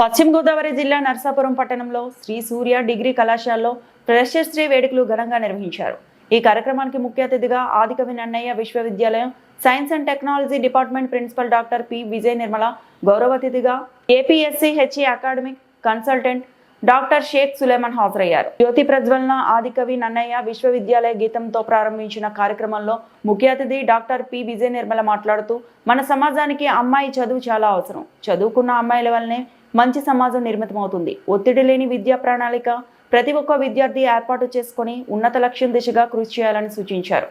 పశ్చిమ గోదావరి జిల్లా నర్సాపురం పట్టణంలో శ్రీ సూర్య డిగ్రీ కళాశాలలో ఫ్రెషర్స్ డే వేడుకలు ఘనంగా నిర్వహించారు. ఈ కార్యక్రమానికి ముఖ్య అతిథిగా ఆదికవి నన్నయ్య విశ్వవిద్యాలయం science and technology department principal doctor P Vijay Nirmala గౌరవ అతిథిగా APSC HE academic consultant doctor Sheikh Suleman హాజరయ్యారు. జ్యోతి ప్రజ్వలన ఆదికవి నన్నయ్య విశ్వవిద్యాలయ గీతంతో ప్రారంభించిన కార్యక్రమంలో ముఖ్య అతిథి డాక్టర్ పి విజయ నిర్మల మాట్లాడుతూ మన సమాజానికి అమ్మాయి చదువు చాలా అవసరం. చదువుకున్న అమ్మాయిల వల్లనే మంచి సమాజం నిర్మితమవుతుంది. ఒత్తిడి లేని విద్యా ప్రణాళిక ప్రతి ఒక్క విద్యార్థి ఏర్పాటు చేసుకుని ఉన్నత లక్ష్యం దిశగా కృషి చేయాలని సూచించారు.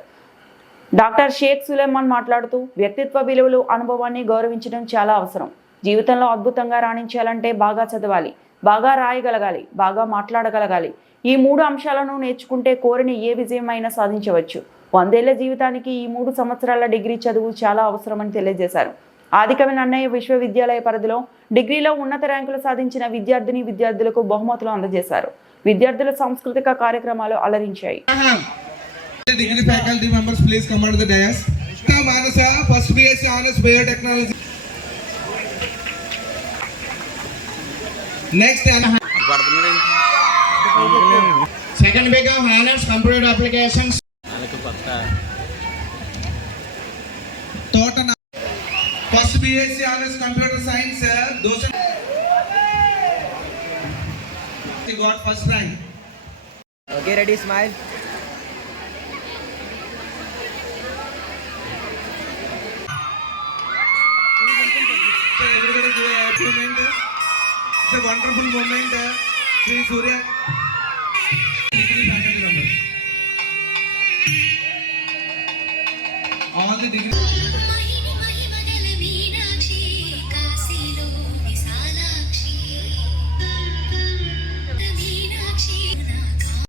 డాక్టర్ షేక్ సులేమాన్ మాట్లాడుతూ వ్యక్తిత్వ విలువలు అనుభవాన్ని గౌరవించడం చాలా అవసరం. జీవితంలో అద్భుతంగా రాణించాలంటే బాగా చదవాలి బాగా రాయగలగాలి బాగా మాట్లాడగలగాలి. ఈ మూడు అంశాలను నేర్చుకుంటే కోరిన ఏ విజయమైనా సాధించవచ్చు. వందేళ్ళ జీవితానికి ఈ మూడు సంవత్సరాల డిగ్రీ చదువు చాలా అవసరమని తెలియజేశారు. ఆదికవి నన్నయ్య విశ్వవిద్యాలయ పరిధిలో డిగ్రీలో ఉన్నత ర్యాంకులు సాధించిన విద్యార్థిని విద్యార్థులకు బహుమతులు అందజేశారు. విద్యార్థుల సాంస్కృతిక కార్యక్రమాలు అలరించాయి. Thota first BSc honours computer science dosa got first rank okay ready smile so everybody give a happy moment it's a wonderful moment sri surya all the degrees